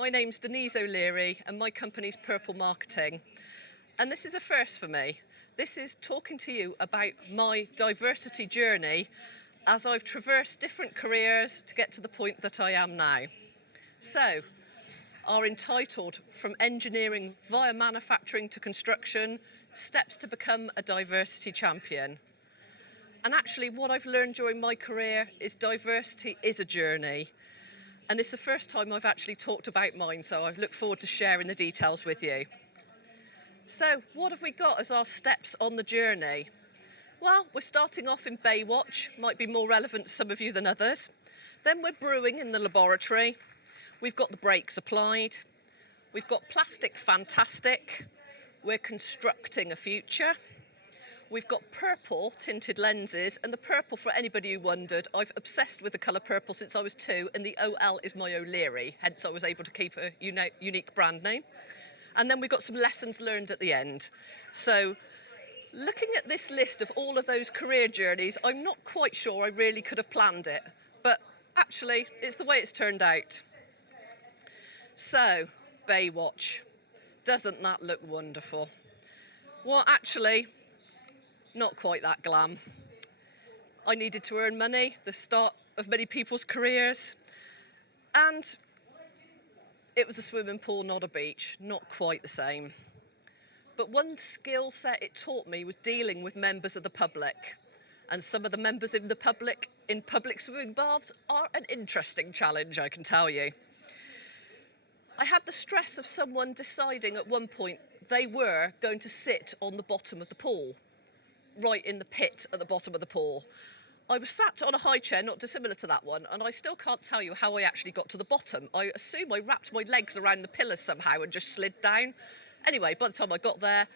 My name's Denise and my company's Purpol Marketing. And this is a first for me. This is talking to you about my diversity journey as I've traversed different careers to get to the point that I am now. So, are entitled From Engineering via Manufacturing to Construction, Steps to Become a Diversity Champion. And actually what I've learned during my career is diversity is a journey. And it's the first time I've actually talked about mine, so I look forward to sharing the details with you. So what have we got as our steps on the journey? Well, we're starting off in Baywatch, might be more relevant to some of you than others. Then we're brewing in the laboratory. We've got the brakes applied. We've got plastic fantastic. We're constructing a future. We've got purple tinted lenses, and the purple, for anybody who wondered, I've obsessed with the colour purple since I was 2, and the OL is my O'Leary, hence I was able to keep a unique brand name. And then we've got some lessons learned at the end. So, looking at this list of all of those career journeys, I'm not quite sure I really could have planned it, but actually, it's the way it's turned out. So, Baywatch. Doesn't that look wonderful? Well, actually, not quite that glam. I needed to earn money, the start of many people's careers, and it was a swimming pool, not a beach, not quite the same. But one skill set it taught me was dealing with members of the public, and some of the members in public swimming baths are an interesting challenge, I can tell you. I had the stress of someone deciding at one point they were going to sit on the bottom of the pool, right in the pit at the bottom of the pool. I was sat on a high chair, not dissimilar to that one, and I still can't tell you how I actually got to the bottom. I assume I wrapped my legs around the pillars somehow and just slid down. Anyway, by the time I got there,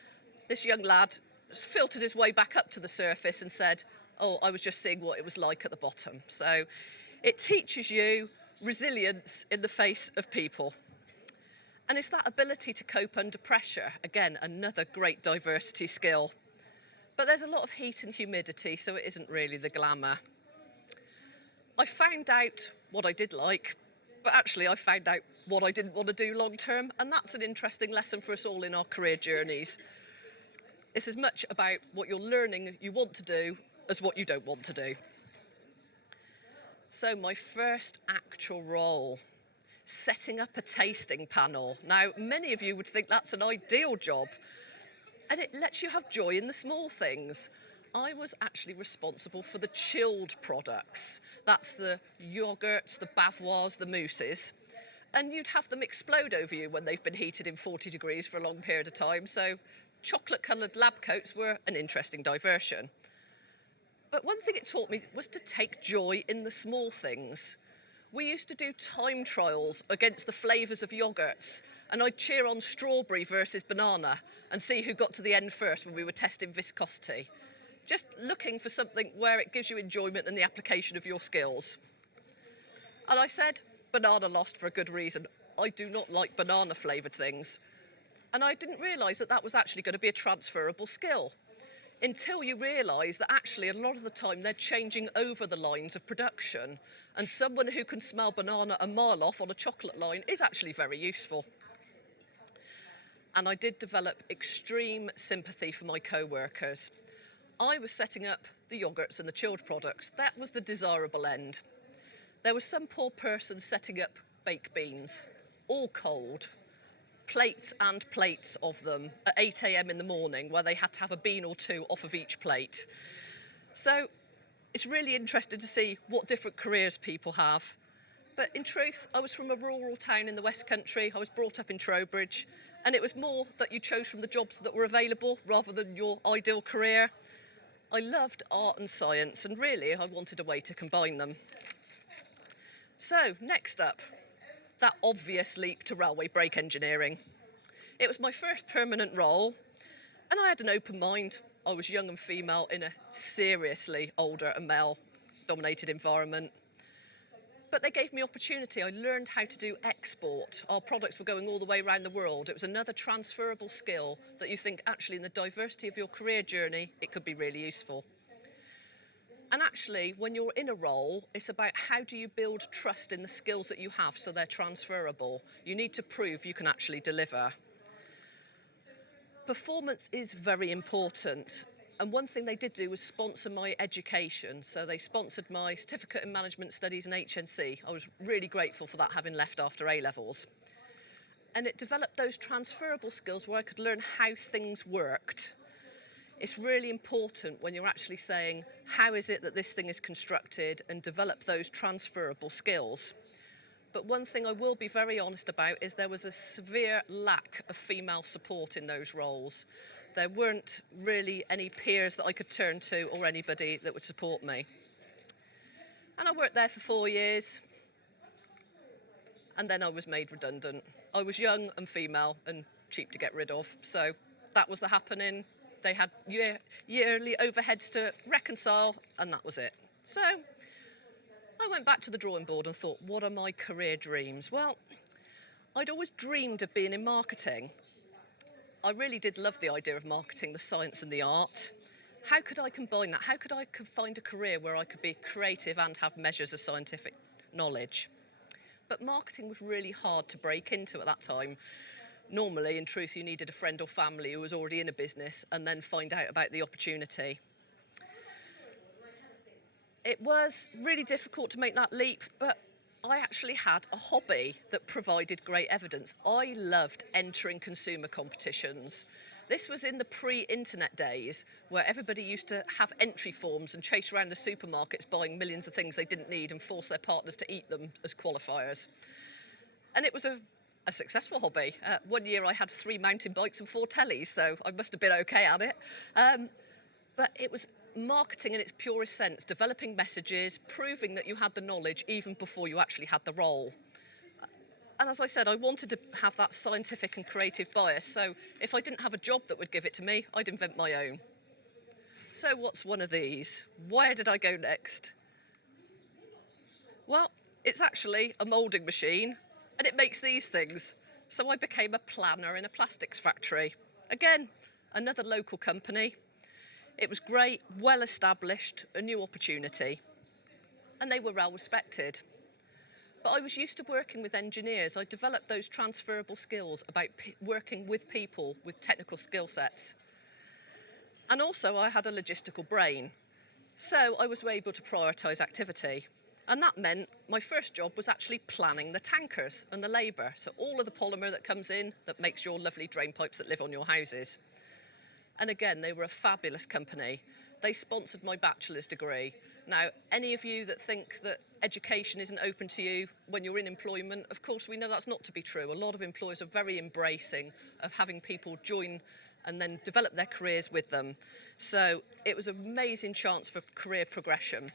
this young lad filtered his way back up to the surface and said, "Oh, I was just seeing what it was like at the bottom." So it teaches you resilience in the face of people. And it's that ability to cope under pressure. Again, another great diversity skill. But there's a lot of heat and humidity, so it isn't really the glamour. I found out what I did like, but actually I found out what I didn't want to do long term, and that's an interesting lesson for us all in our career journeys. It's as much about what you're learning you want to do as what you don't want to do. So my first actual role, setting up a tasting panel. Now, many of you would think that's an ideal job, and it lets you have joy in the small things. I was actually responsible for the chilled products. That's the yoghurts, the bavoirs, the mousses. And you'd have them explode over you when they've been heated in 40 degrees for a long period of time. So chocolate-coloured lab coats were an interesting diversion. But one thing it taught me was to take joy in the small things. We used to do time trials against the flavours of yoghurts, and I'd cheer on strawberry versus banana and see who got to the end first when we were testing viscosity. Just looking for something where it gives you enjoyment and the application of your skills. And I said, banana lost for a good reason. I do not like banana flavoured things. And I didn't realise that that was actually going to be a transferable skill, until you realise that actually a lot of the time they're changing over the lines of production, and someone who can smell banana a mile off on a chocolate line is actually very useful. And I did develop extreme sympathy for my co-workers. I was setting up the yoghurts and the chilled products. That was the desirable end. There was some poor person setting up baked beans, all cold, plates and plates of them at 8 a.m. in the morning, where they had to have a bean or two off of each plate. So it's really interesting to see what different careers people have. But in truth, I was from a rural town in the West Country. I was brought up in Trowbridge, and it was more that you chose from the jobs that were available rather than your ideal career. I loved art and science, and really I wanted a way to combine them. So next up, that obvious leap to railway brake engineering. It was my first permanent role, and I had an open mind. I was young and female in a seriously older and male-dominated environment. But they gave me opportunity. I learned how to do export. Our products were going all the way around the world. It was another transferable skill that you think actually in the diversity of your career journey, it could be really useful. And actually, when you're in a role, it's about how do you build trust in the skills that you have so they're transferable. You need to prove you can actually deliver. Performance is very important. And one thing they did do was sponsor my education. So they sponsored my certificate in management studies and HNC. I was really grateful for that, having left after A-levels. And it developed those transferable skills where I could learn how things worked. It's really important when you're actually saying, how is it that this thing is constructed, and develop those transferable skills. But one thing I will be very honest about is there was a severe lack of female support in those roles. There weren't really any peers that I could turn to or anybody that would support me. And I worked there for 4 years, and then I was made redundant. I was young and female and cheap to get rid of, so that was the happening. They had yearly overheads to reconcile, and that was it. So I went back to the drawing board and thought, what are my career dreams? Well, I'd always dreamed of being in marketing. I really did love the idea of marketing, the science and the art. How could I combine that? How could I find a career where I could be creative and have measures of scientific knowledge? But marketing was really hard to break into at that time. Normally, in truth, you needed a friend or family who was already in a business and then find out about the opportunity. It was really difficult to make that leap, but I actually had a hobby that provided great evidence. I loved entering consumer competitions. This was in the pre-internet days where everybody used to have entry forms and chase around the supermarkets buying millions of things they didn't need and force their partners to eat them as qualifiers. And it was a successful hobby. 1 year I had 3 mountain bikes and 4 tellies, so I must have been okay at it. But it was marketing in its purest sense, developing messages, proving that you had the knowledge even before you actually had the role. And as I said, I wanted to have that scientific and creative bias, so if I didn't have a job that would give it to me, I'd invent my own. So what's one of these? Where did I go next? Well, it's actually a moulding machine, and it makes these things. So I became a planner in a plastics factory. Again, another local company. It was great, well established, a new opportunity. And they were well respected. But I was used to working with engineers. I developed those transferable skills about working with people with technical skill sets. And also I had a logistical brain. So I was able to prioritise activity. And that meant my first job was actually planning the tankers and the labour. So all of the polymer that comes in that makes your lovely drain pipes that live on your houses. And again, they were a fabulous company. They sponsored my bachelor's degree. Now, any of you that think that education isn't open to you when you're in employment, of course, we know that's not to be true. A lot of employers are very embracing of having people join and then develop their careers with them. So it was an amazing chance for career progression.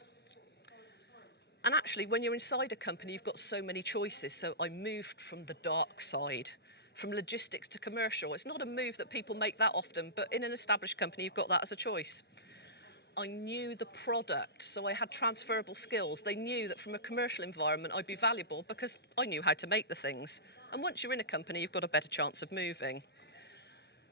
And actually, when you're inside a company, you've got so many choices. So I moved from the dark side, from logistics to commercial. It's not a move that people make that often, but in an established company, you've got that as a choice. I knew the product, so I had transferable skills. They knew that from a commercial environment, I'd be valuable because I knew how to make the things. And once you're in a company, you've got a better chance of moving.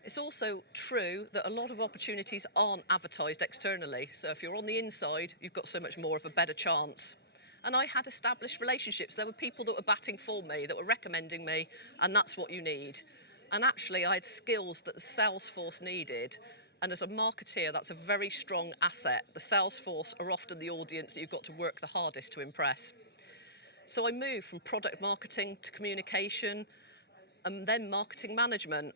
It's also true that a lot of opportunities aren't advertised externally. So if you're on the inside, you've got so much more of a better chance. And I had established relationships. There were people that were batting for me, that were recommending me, and that's what you need. And actually, I had skills that the sales force needed. And as a marketeer, that's a very strong asset. The sales force are often the audience that you've got to work the hardest to impress. So I moved from product marketing to communication and then marketing management.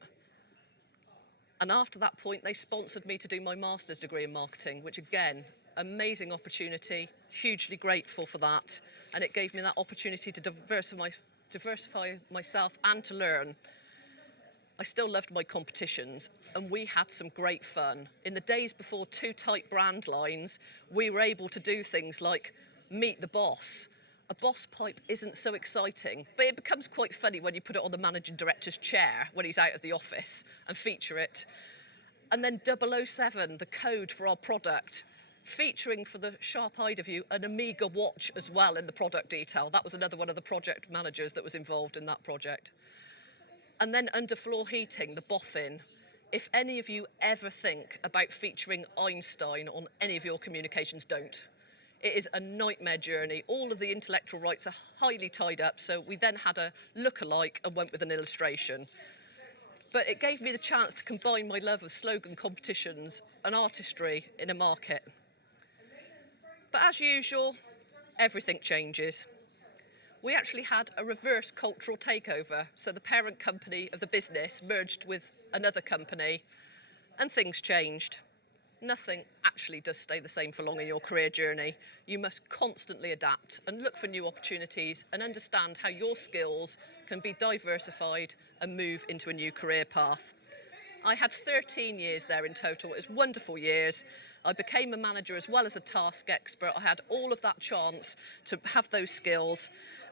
And after that point, they sponsored me to do my master's degree in marketing, which again, amazing opportunity, hugely grateful for that. And it gave me that opportunity to diversify myself and to learn. I still loved my competitions, and we had some great fun. In the days before two tight brand lines, we were able to do things like meet the boss. A boss pipe isn't so exciting, but it becomes quite funny when you put it on the managing director's chair when he's out of the office and feature it. And then 007, the code for our product, featuring for the sharp-eyed of you an Amiga watch as well in the product detail. That was another one of the project managers that was involved in that project. And then underfloor heating, the boffin. If any of you ever think about featuring Einstein on any of your communications, don't. It is a nightmare journey. All of the intellectual rights are highly tied up, so we then had a look-alike and went with an illustration. But it gave me the chance to combine my love of slogan competitions and artistry in a market. But as usual, everything changes. We actually had a reverse cultural takeover, so the parent company of the business merged with another company, and things changed. Nothing actually does stay the same for long in your career journey. You must constantly adapt and look for new opportunities and understand how your skills can be diversified and move into a new career path. I had 13 years there in total. It was wonderful years. I became a manager as well as a task expert. I had all of that chance to have those skills,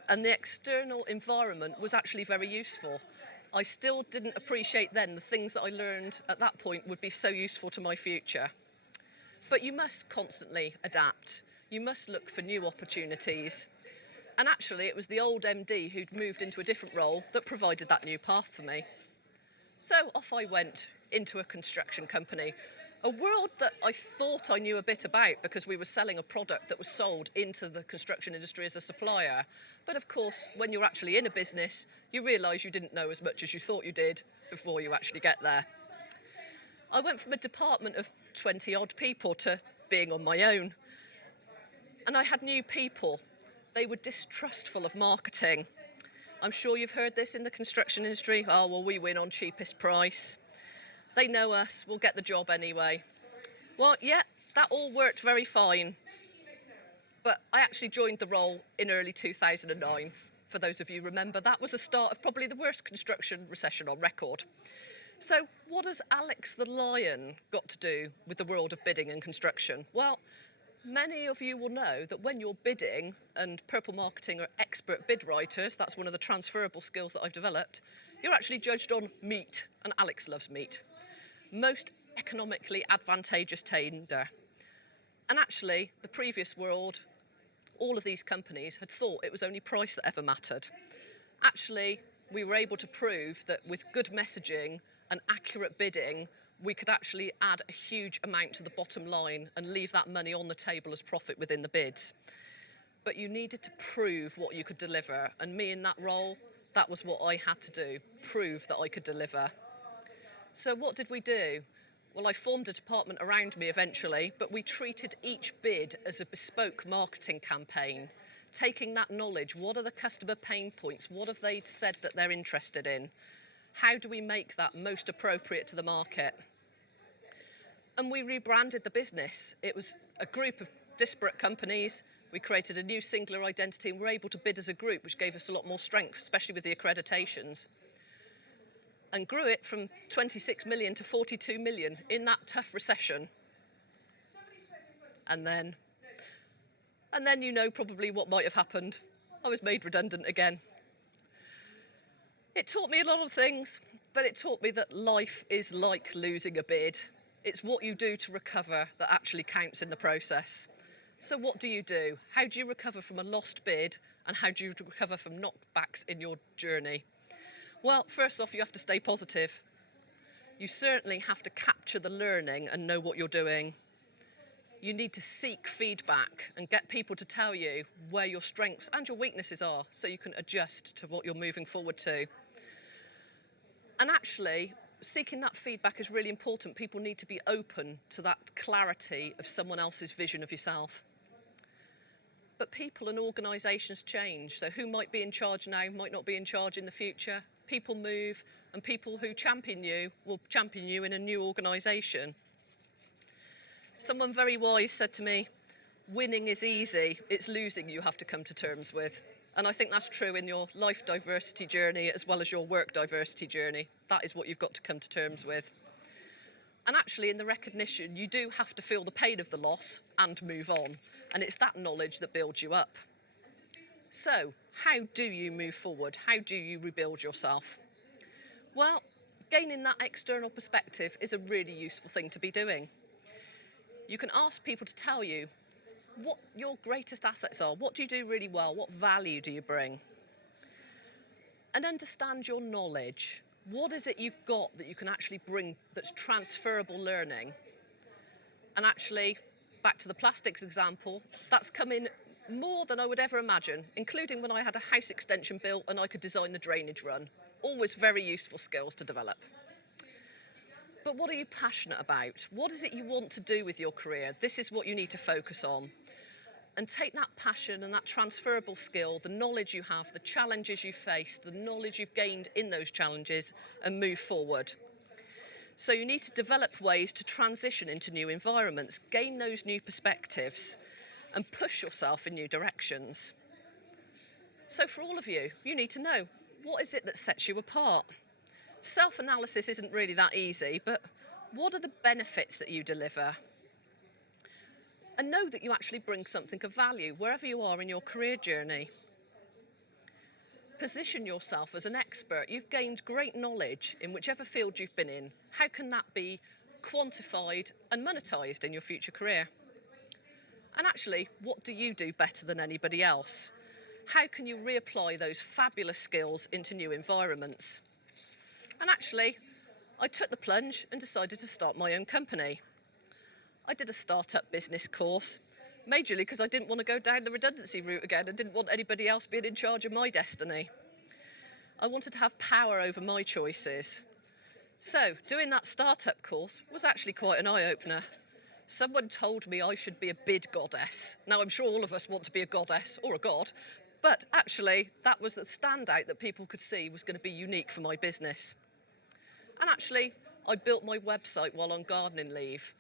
and the external environment was actually very useful. I still didn't appreciate then the things that I learned at that point would be so useful to my future. But you must constantly adapt. You must look for new opportunities. And actually, it was the old MD who'd moved into a different role that provided that new path for me. So off I went into a construction company, a world that I thought I knew a bit about because we were selling a product that was sold into the construction industry as a supplier. But of course, when you're actually in a business, you realise you didn't know as much as you thought you did before you actually get there. I went from a department of 20 odd people to being on my own. And I had new people. They were distrustful of marketing. I'm sure you've heard this in the construction industry. Oh, well, we win on cheapest price. They know us, we'll get the job anyway. Well, yeah, that all worked very fine. But I actually joined the role in early 2009. For those of you who remember, that was the start of probably the worst construction recession on record. So what has Alex the Lion got to do with the world of bidding and construction? Well, many of you will know that when you're bidding, and Purpol Marketing are expert bid writers, that's one of the transferable skills that I've developed, you're actually judged on meat, and Alex loves meat. Most economically advantageous tender. And actually, the previous world, all of these companies had thought it was only price that ever mattered. Actually, we were able to prove that with good messaging and accurate bidding, we could actually add a huge amount to the bottom line and leave that money on the table as profit within the bids. But you needed to prove what you could deliver, and me in that role, that was what I had to do, prove that I could deliver. So what did we do? Well, I formed a department around me eventually, but we treated each bid as a bespoke marketing campaign, taking that knowledge, what are the customer pain points, what have they said that they're interested in, how do we make that most appropriate to the market? And we rebranded the business. It was a group of disparate companies. We created a new singular identity and were able to bid as a group, which gave us a lot more strength, especially with the accreditations. And grew it from 26 million to 42 million in that tough recession. And then you know probably what might have happened. I was made redundant again. It taught me a lot of things, but it taught me that life is like losing a bid. It's what you do to recover that actually counts in the process. So what do you do? How do you recover from a lost bid, and how do you recover from knockbacks in your journey? Well, first off, you have to stay positive. You certainly have to capture the learning and know what you're doing. You need to seek feedback and get people to tell you where your strengths and your weaknesses are so you can adjust to what you're moving forward to. And actually, seeking that feedback is really important. People need to be open to that clarity of someone else's vision of yourself. But people and organisations change, so who might be in charge now might not be in charge in the future. People move, and people who champion you will champion you in a new organisation. Someone very wise said to me, winning is easy, it's losing you have to come to terms with. And I think that's true in your life diversity journey as well as your work diversity journey. That is what you've got to come to terms with. And actually in the recognition, you do have to feel the pain of the loss and move on. And it's that knowledge that builds you up. So, how do you move forward? How do you rebuild yourself? Well, gaining that external perspective is a really useful thing to be doing. You can ask people to tell you what your greatest assets are. What do you do really well? What value do you bring? And understand your knowledge. What is it you've got that you can actually bring that's transferable learning? And actually Back to the plastics example, that's come in more than I would ever imagine, including when I had a house extension built and I could design the drainage run. Always very useful skills to develop. But what are you passionate about? What is it you want to do with your career? This is what you need to focus on. And take that passion and that transferable skill, the knowledge you have, the challenges you face, the knowledge you've gained in those challenges, and move forward. So you need to develop ways to transition into new environments, gain those new perspectives, and push yourself in new directions. So for all of you, you need to know, what is it that sets you apart? Self-analysis isn't really that easy, but what are the benefits that you deliver? And know that you actually bring something of value wherever you are in your career journey. Position yourself as an expert. You've gained great knowledge in whichever field you've been in. How can that be quantified and monetised in your future career? And actually, what do you do better than anybody else? How can you reapply those fabulous skills into new environments? And actually, I took the plunge and decided to start my own company. I did a startup business course, majorly because I didn't want to go down the redundancy route again and didn't want anybody else being in charge of my destiny. I wanted to have power over my choices. So, doing that startup course was actually quite an eye-opener. Someone told me I should be a bid goddess. Now, I'm sure all of us want to be a goddess or a god, but actually, that was the standout that people could see was going to be unique for my business. And actually, I built my website while on gardening leave.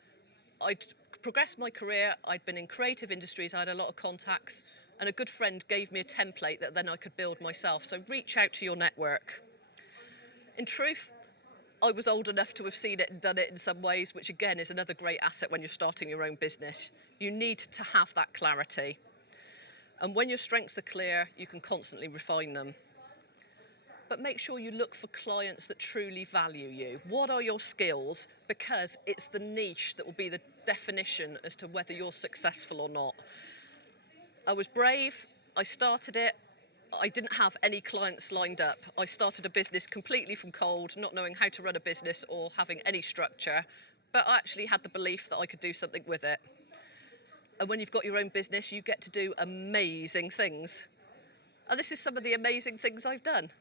I'd progressed my career, I'd been in creative industries, I had a lot of contacts, and a good friend gave me a template that then I could build myself. So reach out to your network. In truth, I was old enough to have seen it and done it in some ways, which again is another great asset when you're starting your own business. You need to have that clarity. And when your strengths are clear, you can constantly refine them. But make sure you look for clients that truly value you. What are your skills? Because it's the niche that will be the definition as to whether you're successful or not. I was brave, I started it, I didn't have any clients lined up. I started a business completely from cold, not knowing how to run a business or having any structure, but I actually had the belief that I could do something with it. And when you've got your own business, you get to do amazing things. And this is some of the amazing things I've done.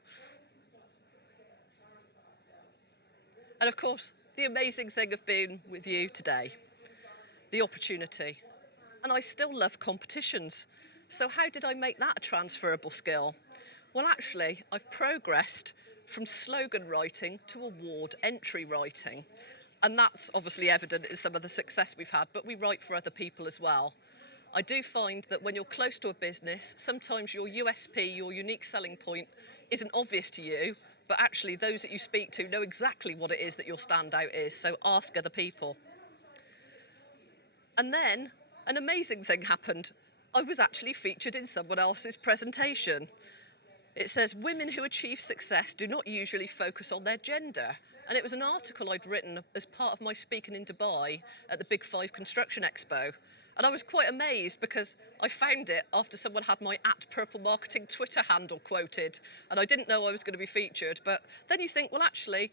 And of course, the amazing thing of being with you today, the opportunity. And I still love competitions. So how did I make that a transferable skill? Well, actually, I've progressed from slogan writing to award entry writing. And that's obviously evident in some of the success we've had, but we write for other people as well. I do find that when you're close to a business, sometimes your USP, your unique selling point, isn't obvious to you, but actually those that you speak to know exactly what it is that your standout is, so ask other people. And then an amazing thing happened. I was actually featured in someone else's presentation. It says, women who achieve success do not usually focus on their gender. And it was an article I'd written as part of my speaking in Dubai at the Big 5 Construction Expo. And I was quite amazed because I found it after someone had my @Purpol Marketing Twitter handle quoted. And I didn't know I was going to be featured. But then you think, well, actually,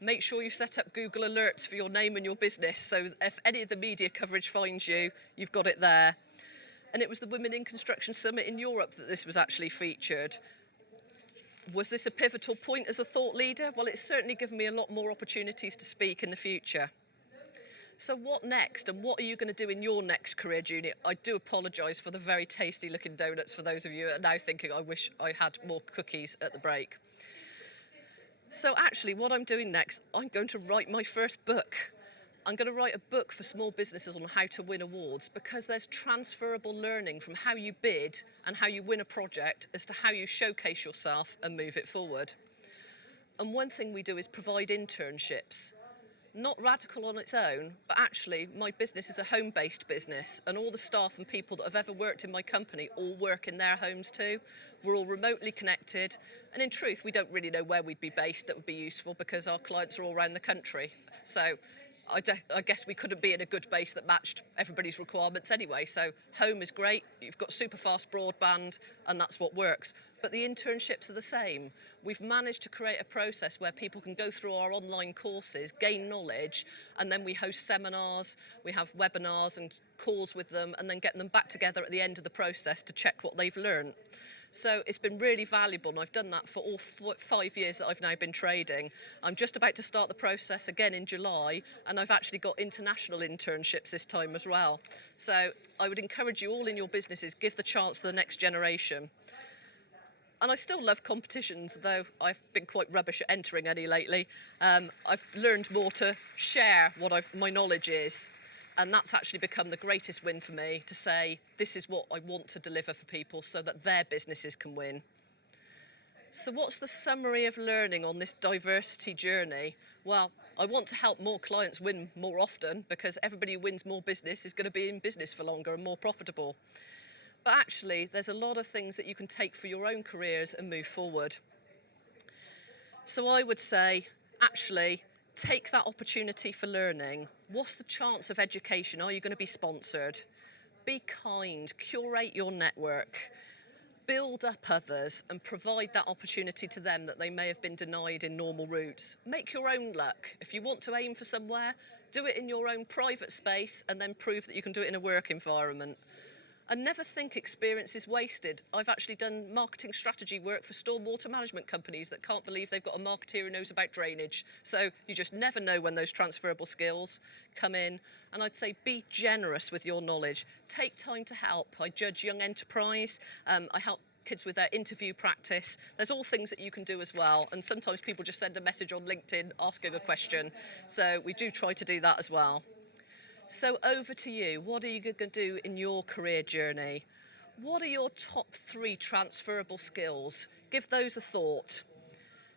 make sure you set up Google alerts for your name and your business. So if any of the media coverage finds you, you've got it there. And it was the Women in Construction Summit in Europe that this was actually featured. Was this a pivotal point as a thought leader? Well, it's certainly given me a lot more opportunities to speak in the future. So what next, and what are you going to do in your next career journey? I do apologise for the very tasty looking donuts for those of you that are now thinking I wish I had more cookies at the break. So actually what I'm doing next, I'm going to write my first book. I'm going to write a book for small businesses on how to win awards, because there's transferable learning from how you bid and how you win a project as to how you showcase yourself and move it forward. And one thing we do is provide internships. Not radical on its own, but actually my business is a home-based business, and all the staff and people that have ever worked in my company all work in their homes too. We're all remotely connected, and in truth we don't really know where we'd be based that would be useful because our clients are all around the country. So I guess we couldn't be in a good base that matched everybody's requirements anyway. So home is great, you've got super fast broadband, and that's what works. But the internships are the same. We've managed to create a process where people can go through our online courses, gain knowledge, and then we host seminars, we have webinars and calls with them, and then get them back together at the end of the process to check what they've learned. So it's been really valuable, and I've done that for all 5 years that I've now been trading. I'm just about to start the process again in July, and I've actually got international internships this time as well. So I would encourage you all in your businesses, give the chance to the next generation. And I still love competitions, though I've been quite rubbish at entering any lately. I've learned more to share what my knowledge is. And that's actually become the greatest win for me, to say, this is what I want to deliver for people so that their businesses can win. So what's the summary of learning on this diversity journey? Well, I want to help more clients win more often, because everybody who wins more business is going to be in business for longer and more profitable. But actually, there's a lot of things that you can take for your own careers and move forward. So I would say, actually, take that opportunity for learning. What's the chance of education? Are you going to be sponsored? Be kind, curate your network, build up others and provide that opportunity to them that they may have been denied in normal routes. Make your own luck. If you want to aim for somewhere, do it in your own private space and then prove that you can do it in a work environment. And never think experience is wasted. I've actually done marketing strategy work for stormwater management companies that can't believe they've got a marketeer who knows about drainage. So you just never know when those transferable skills come in. And I'd say be generous with your knowledge. Take time to help. I judge young enterprise. I help kids with their interview practice. There's all things that you can do as well. And sometimes people just send a message on LinkedIn asking a question. So we do try to do that as well. So over to you. What are you going to do in your career journey? What are your top 3 transferable skills? Give those a thought.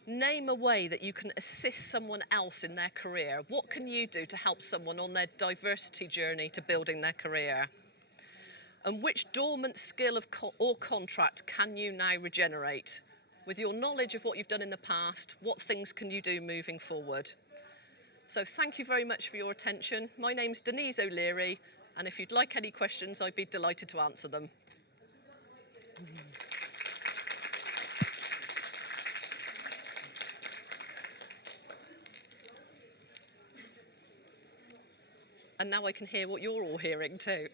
Name a way that you can assist someone else in their career. What can you do to help someone on their diversity journey to building their career? And which dormant skill or contract can you now regenerate? With your knowledge of what you've done in the past, what things can you do moving forward? So thank you very much for your attention. My name's Denise O'Leary, and if you'd like any questions, I'd be delighted to answer them. And now I can hear what you're all hearing too.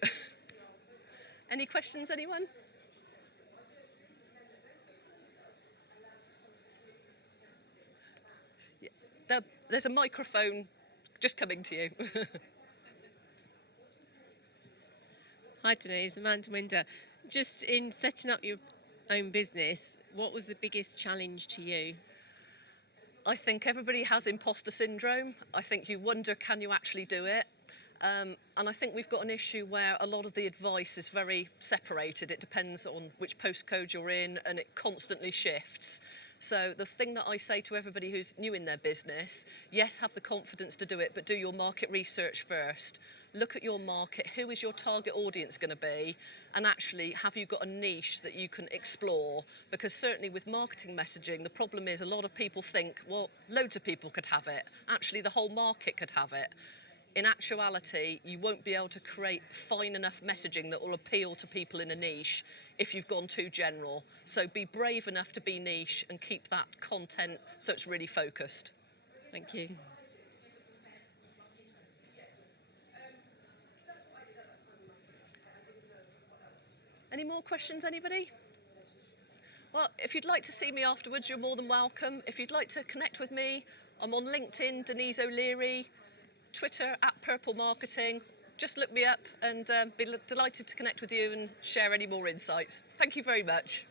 Any questions, anyone? There's a microphone just coming to you. Hi Denise, Amanda Winder. Just in setting up your own business, what was the biggest challenge to you? I think everybody has imposter syndrome. I think you wonder, can you actually do it? And I think we've got an issue where a lot of the advice is very separated. It depends on which postcode you're in, and it constantly shifts. So the thing that I say to everybody who's new in their business, yes, have the confidence to do it, but do your market research first. Look at your market. Who is your target audience going to be? And actually, have you got a niche that you can explore? Because certainly with marketing messaging, the problem is a lot of people think, well, loads of people could have it. Actually, the whole market could have it. In actuality, you won't be able to create fine enough messaging that will appeal to people in a niche if you've gone too general. So be brave enough to be niche and keep that content so it's really focused. Thank you. Any more questions, anybody? Well, if you'd like to see me afterwards, you're more than welcome. If you'd like to connect with me, I'm on LinkedIn, Denise O'Leary, Twitter @Purpol Marketing. Just look me up and be delighted to connect with you and share any more insights. Thank you very much.